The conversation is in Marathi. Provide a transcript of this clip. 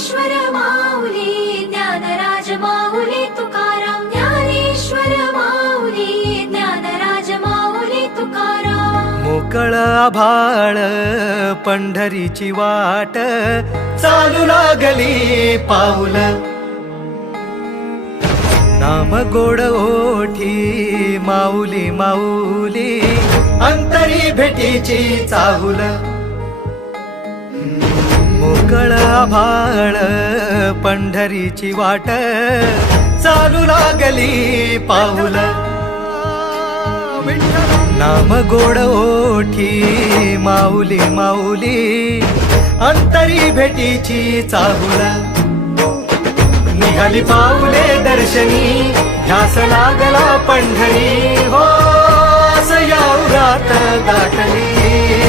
ज्ञानेश्वर माऊली ज्ञानराज माऊली तुकाराम ज्ञानेश्वर माऊली ज्ञानराज माऊली तुकाराम मोकळ आभाळ पंढरीची वाट चालू लागली पाऊल नाम गोड ओठी माऊली माऊली अंतरी भेटीची चाहुल मोकळ आभाळ पंढरीची वाट चालू लागली पाऊल नाम गोड ओठी माऊली माऊली अंतरी भेटीची चाहुल निघाली पाऊले दर्शनी ध्यास लागला पंढरी हो असं या उरात दाटली